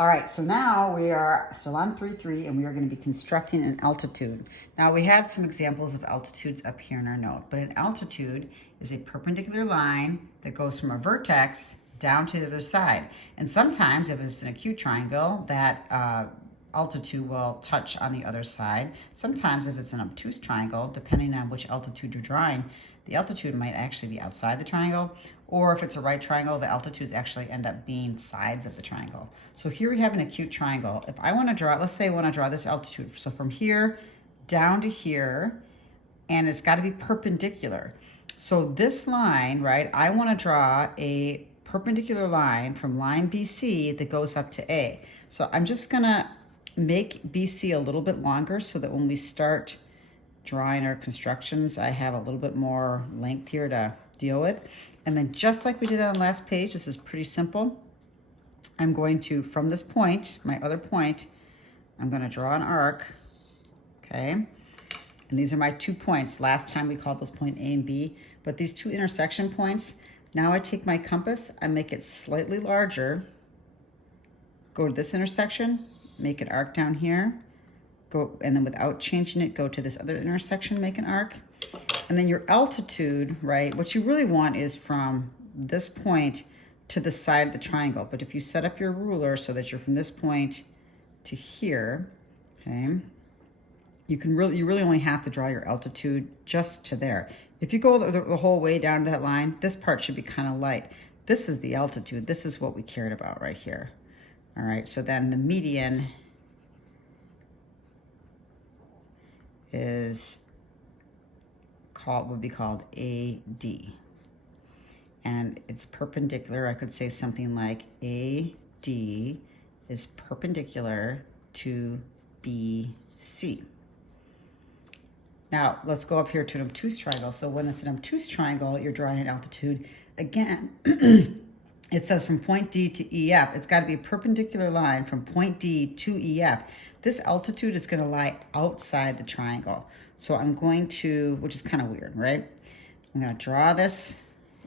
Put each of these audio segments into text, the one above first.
All right, so now we are still on 3-3 and we are going to be constructing an altitude. Now we had some examples of altitudes up here in our note, but an altitude is a perpendicular line that goes from a vertex down to the other side. And sometimes if it's an acute triangle, that altitude will touch on the other side. Sometimes if it's an obtuse triangle, depending on which altitude you're drawing, the altitude might actually be outside the triangle, or if it's a right triangle, the altitudes actually end up being sides of the triangle. So here we have an acute triangle. If I want to draw, let's say I want to draw this altitude. So from here down to here, and it's got to be perpendicular. So this line, right, I want to draw a perpendicular line from line BC that goes up to A. So I'm just going to make BC a little bit longer so that when we start drawing our constructions, I have a little bit more length here to deal with. And then just like we did on the last page, this is pretty simple. I'm going to, from this point, my other point, I'm going to draw an arc, okay? And these are my 2 points. Last time we called those point A and B, but these 2 intersection points, now I take my compass, I make it slightly larger, go to this intersection, make an arc down here, go, and then without changing it, go to this other intersection, make an arc. And then your altitude, right, what you really want is from this point to the side of the triangle. But if you set up your ruler so that you're from this point to here, okay, you really only have to draw your altitude just to there. If you go the whole way down to that line, this part should be kind of light. This is the altitude. This is what we cared about right here. All right, so then the median would be called AD. And it's perpendicular. I could say something like AD is perpendicular to BC. Now, let's go up here to an obtuse triangle. So when it's an obtuse triangle, you're drawing an altitude. Again, it says from point D to EF. It's got to be a perpendicular line from point D to EF. This altitude is going to lie outside the triangle. So I'm going to, which is kind of weird, right? I'm going to draw this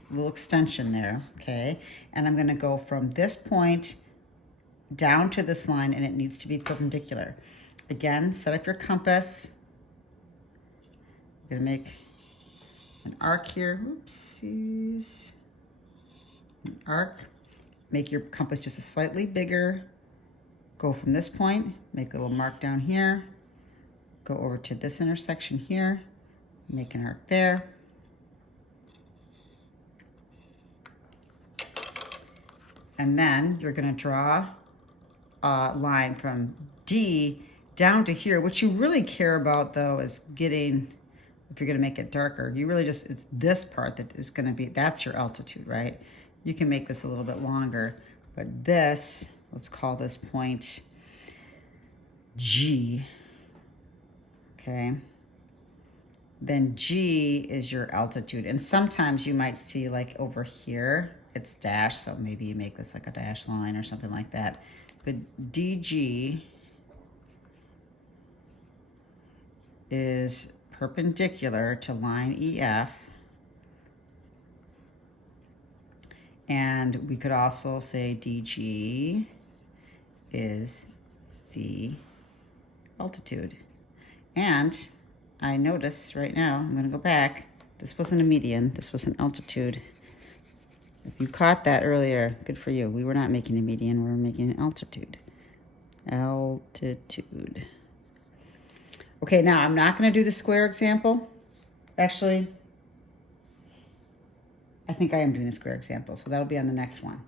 little extension there, okay? And I'm going to go from this point down to this line, and it needs to be perpendicular. Again, set up your compass. You're going to make an arc here. Oopsies. An arc. Make your compass just a slightly bigger. Go from this point, make a little mark down here, go over to this intersection here, make an arc there. And then you're going to draw a line from D down to here. What you really care about, though, is getting, if you're going to make it darker, you really just, it's this part that is going to be, that's your altitude, right? You can make this a little bit longer, but this, let's call this point G, okay? Then G is your altitude. And sometimes you might see like over here, it's dashed, so maybe you make this like a dashed line or something like that. But DG is perpendicular to line EF. And we could also say DG is the altitude. And I notice right now, I'm going to go back, this wasn't a median, this was an altitude. If you caught that earlier, good for you. We were not making a median, we were making an altitude. Altitude. Okay, now I'm not going to do the square example. Actually, I think I am doing the square example, so that'll be on the next one.